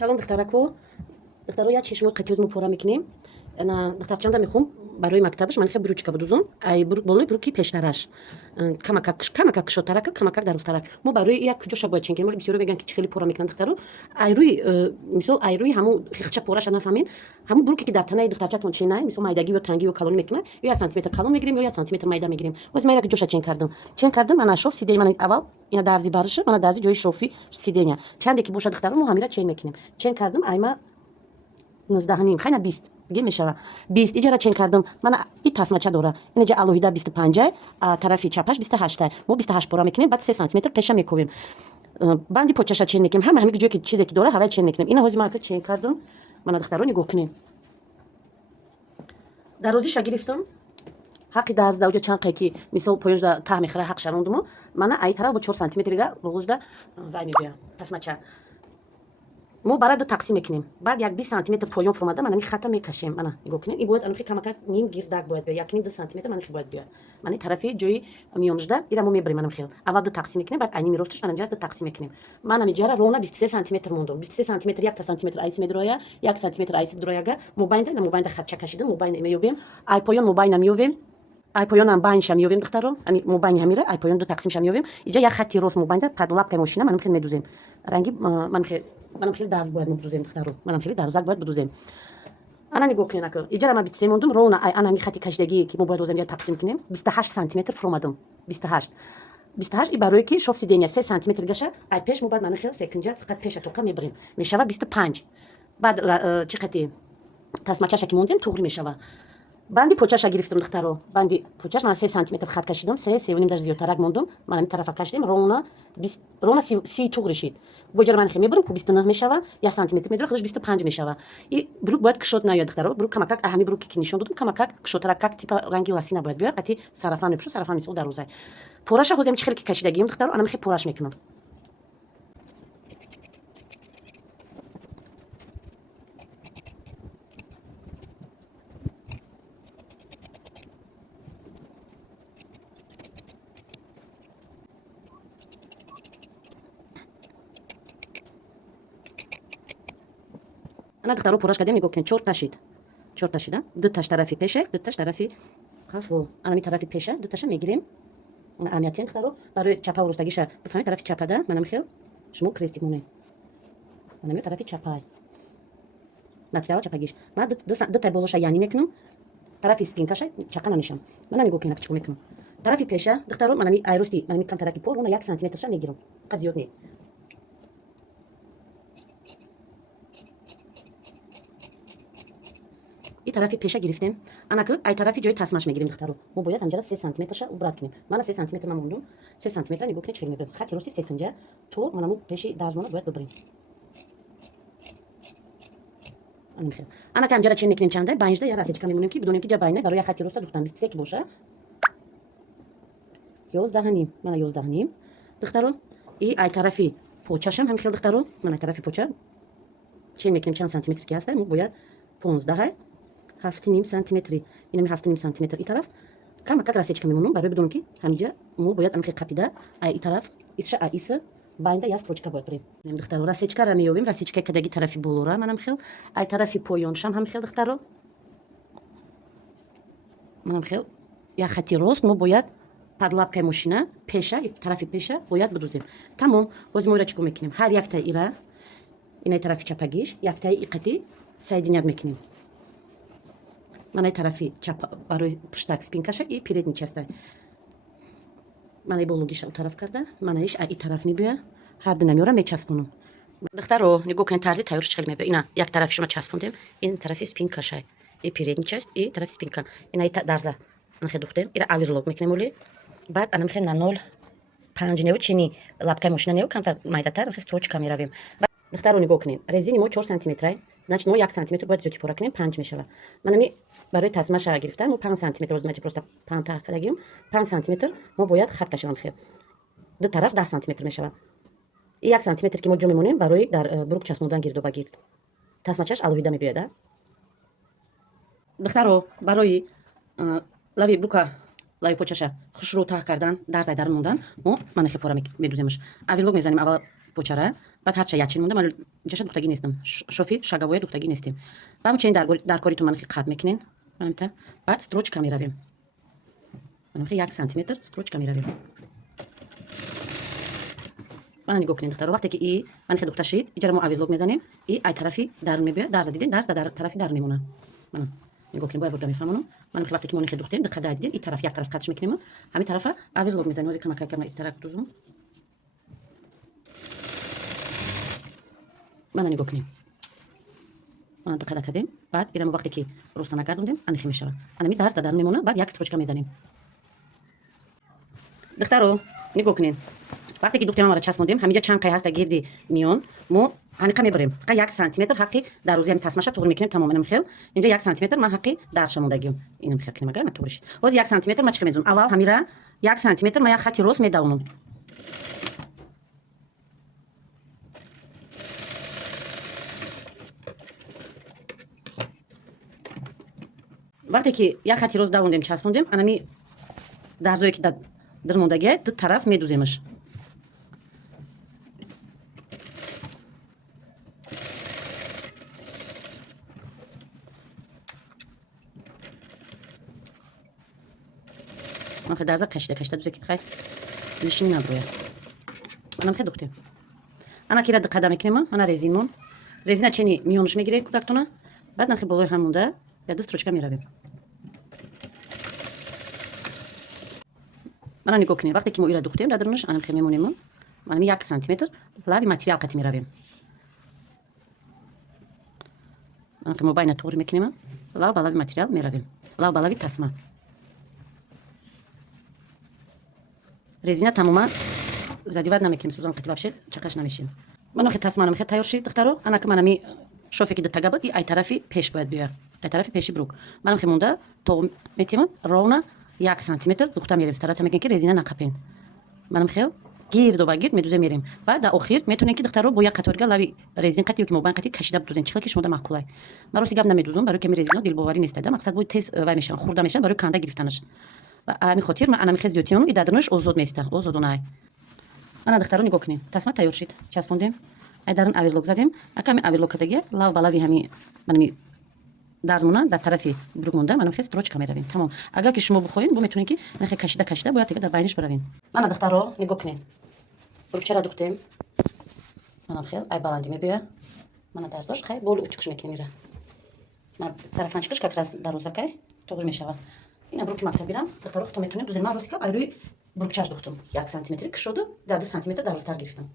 салом духтарако. Духтаро як чешмот қатиёз пора мекунем. Ана духтарчанда мехом барои мактабаш ман хе брючка будузум. Ай болои бруки пештараш. Камакак кшотарак, камакак дарустарак. Мо барои як ҷоша бояд чен ки бисёро меган ки чӣ хеле пора мекунанд духтаро. Ай руи мисол ай руи ҳамун хиқча пораша нафаҳмед. Ҳамун бруки ки дар танаи духтарчатон ченай, мисол майдагӣ ё тангӣ ё калонӣ мекунад. Ё 1 сантиметр калон мегирем ё 1 сантиметр майда мегирем. Боз ман як ҷоша чен кардам. Чен кардам ана шов сидея ман аввал ина дарзи барыша, мана дарзи ҷои шофи сидея. Чанде ки боша духтаро мо ҳамира чен мекунем. Чен кардам айма 19 хайна 20 диге мешава 20 иҷара чен кардам мана и тасмача дора инаҷа алоҳида 25 а тарафи чапаш 28 мо 28 пора мекунем баъд 3 сантиметр пеша мековем банди почаша чен мекунем ҳамаги ҷое ки чизе ки дора ҳавай чен мекунем ина ҳози ман чен кардам мана духтаро нигоҳ кунем дарозиша гирифтам ҳаққи дарз да уҷа чанд қайки мисол поёжда таҳ мехӯра ҳақ шарондумо мана ай тараф бо 4 сантиметрига боғужда вай мегӯям тасмача мо барада тақсим мекунем баъд як 20 сантиметр поён фурмада мана ми хата мекашем мана нигоҳ кунед ин бояд анахи камака ним гирдак бояд биёяд 1-2 сантиметр манахи бояд биёяд мана тарафи ҷои миёнажда ира мо мебарем манам хел аввал ду тақсим мекунем баъд айни миросташ мана ҷара ду тақсим мекунем мана миҷара рона 23 сантиметр мондум 23 сантиметр 1 сантиметр айси медуроя 1 сантиметр айси дураяга мобайнда ина мобайнда хатча кашидам мобайна меёбем ай поён мобайна меёбем ай поёнам байнша меёбем духтаро ами мобайни ҳамира ай поён ду тақсимша меёбем иҷа як хатти рост мобайнда пад лапкаи мошина манам хел медузем ранги манам хеле дарз бояд будузем духтаро манам хеле дарзак бояд будузем ана нигоҳ кунед ака иҷара ма 23 мондум рона ай ана ми хати кашидагие ки мо бояд озем ҷа тақсим кунем 28 сантиметр фурмадам 28 и барое ки шов сидения 3 сантиметр гаша ай пеш мо баъд мана хел секунҷа фақат пеша тока мебарем мешава 25 баъд чӣ қати тасмачаша ки мондем туғри мешава банди почаша гирифтам духтаро банди почаш мана 3 сантиметр хат кашидам 3 даже зиёдтарак мондум мана ми тарафа кашидем рона 30 туғри шид бо ҷара ман хе мебарам ку 29 мешава 1 сантиметр медура худаш 25 мешава и брук бояд кушот наёяд духтаро брук камакак ҳами бруки ки нишон додам камакак кушотарак как типа ранги ласина бояд биёяд қати сарафан мепӯшу сарафан мисол дар розай пораша ҳозем чӣ хеле ки кашидагием духтаро ана ми хе пораш мекунам ана духтаро пораш кардем нигоҳ кунед 4 ташид 4 ташида дуташ тарафи пеше дуташ тарафи хафо ана ми тарафи пеша дуташа мегирем ана амиятен духтаро барои чапа урустагиша бифаҳмед тарафи чапада манам хел шумо крестик монед ана ми тарафи чапай материала чапагиш ман дутай болоша яъни мекунам тарафи спинкаша чақа намешам мана нигоҳ кунед чико мекунам тарафи пеша духтаро манами айрости манами камтараки по рона 1 сантиметрша мегирам қа зиёд не и тарафи пеша гирифтем анаку ай тарафи ҷои тасмаш мегирем духтаро мо бояд ҳамҷара 3 сантиметрша убрат кунем мана 3 сантиметр ман мондум 3 сантиметра нигоҳ кунед чӣ хел мебарем хати рости секунҷа то мана мо пеши дарзмона бояд бибарем анака ҳамҷара чен мекунем чанда байнҷда я расечка мемонем ки бидонем ки ҷа байна барои як хати роста духтам 23 ки боша 11 мана 11 духтаро и ай тарафи почашам ҳам хел духтаро мана тарафи поча чен мекунем чанд сантиметр ки ҳаста мо бояд 15 7 сантиметри инами 7 сантиметр и тараф камакак расечка мемонам барои бидонем ки ҳамҷа мо бояд анахе қапида ай и тараф иша ай иса байнда яс почка бояд барем духтаро расечкара меёбем расечкаи кадаги тарафи болора манам хел ай тарафи поёншам ҳам хел духтаро манам хел як хати рост мо бояд пад лапкаи мошина пеша и тарафи пеша бояд бидузем тамом боз мо ира чӣ кор мекунем ҳар яктай ира инаи тарафи чапагиш яктай иқати соединят мекунем манай тарафи чапа барои пуштак спинкаша и передни частай манай бологиша у тараф карда манаиш и тараф мебиёя ҳарду намеёра мечаспонам духтаро нигоҳ кунед тарзи тайёрш чӣ хел мебиёяд ина як тарафишона часпондем ин тарафи спинкашай и передни част и тарафи спинка инаи дарза анахе духтем ира оверлок мекунем оли баъд анамхе на 0.5 неу чини лапкаи мошина неу камтар майдатар анахе строчка меравем духтаро нигоҳ кунед резини мо 4 сантиметрай значит мо 1 сантиметр бояд зиёди пора кунем 5 мешава манами барои тасмаша гирифтам мо 5 сантиметр озмачи просто 5 тар кардагиам 5 сантиметр мо бояд хат кашавам хел ду тараф 10 сантиметр мешава и 1 сантиметр ки мо ҷо мемонем барои дар брук часпондан гирдоба гирд тасмачаш алоҳида мебиёяд духтаро барои лави брука лави почаша хушрӯ таҳ кардан дарзай дарун мондан мо манахе пора медуземаш аверлок мезанем аввал почара баъд ҳарча ячин монда ман ҷаша духтагӣ нестам шофи шагавоя духтагӣ нестем ва ҳамчунин дар кори ту манхи қатъ мекунем манамта баъд строчка меравем манамхи 1 сантиметр строчка меравем мана нигоҳ кунед духтаро вақте ки и манхи духта шид иҷара мо авизлок мезанем и ай тарафи дарун мебояд дарза дидем дарза дар тарафи дарун мемона мана нигоҳ кунед бояд бурда мефаҳмонам манамхи вақте ки мо нихе духтем диққат дай дидем и тараф як тараф қатш мекунем ҳамин тарафа авизлок мезанем ози камакай кама истарак дузум мана нигоҳ кунем мана диққат накардем баъд ирамо вақте ки роста нагардондем анихе мешавад анами дарз дар дарун мемона баъд як строчка мезанем духтаро нигоҳ кунед вақте ки духтем амара часпондем ҳаминҷа чанд қай ҳаста гирди миён мо ҳаниқа мебарем фақат 1 сантиметр ҳаққи дарӯзи ҳами тасмаша туғри мекунем тамом инам хел инҷа 1 сантиметр ман ҳаққи дарша мондагиам инам хел кунем агар ма туғри шид ҳози 1 сантиметр ма чиқа медузам аввал ҳамира 1 сантиметр ма як хати рост медавонам вақте ки як хати рост давондем часпондем анами дарзое ки дар мондагия ду тараф медуземаш манхе дарза кашида дузе ки хай лишини наброяд манамхе духтем ана кира диққат мекунем ана резинмон резина чени миёнаш мегирем кӯдактона баъд нахи болои ҳам монда я ду строчка меравем мана нигоҳ кунем вақте ки мо ира духтем дар дарунаш анамхе мемонем манами 1 сантиметр лави материал қатӣ меравем манамхе мо байна туғри мекунем лав ба лави материал меравем лав ба лави тасма резина тамома задиват намекунем сӯзан қати вообще чақаш намешем манамхе тасма намхе тайёр шид духтаро анака манами шофе ки дутага буд и ай тарафи пеш бояд биёяд ай тарафи пеши брук манамхе монда то метимам ровна 1 сантиметр духта мерем старатся мекунем ки резина нақапен манамхел гирдо ба гирд медузем мерем баъд дар охир метавонем ки духтаро бо як қаторига лави резин қати ё ки мобайн қати кашида будузем чӣ қадр ки шумода маъқулай ман рости гап намедузам барои ки ами резино дилбоварӣ нестада мақсад буд тез вай мешавад хурда мешавад барои канда гирифтанаш ҳамин хотир ман анамихе зиёдтимам и дар дарунаш озод меиста озодонай ана духтаро нигоҳ кунем тасма тайёр шид часпондем ай дарун авирлок задем аками авирлок кардагия лав ба лави ҳами манами дарз монанд дар тарафи бурук монда манамхе строчка меравем тамом агар ки шумо бихоҳед бо метавонед ки нахе кашида бояд дига дар байниш баравем мана духтаро нигоҳ кунед бурукчаро духтем манамхе ай баландӣ мебиёяд мана дарз дошт хай болу чукш мекунем ира ман сарафанчикаш как раз дарозакай туғри мешавад ина буруки мактаб бирам духтаро хто метавонед дузем ман рости ка ай рӯи бурукчаш духтам 1 сантиметри кушоду 2 сантиметр дарозтар гирифтам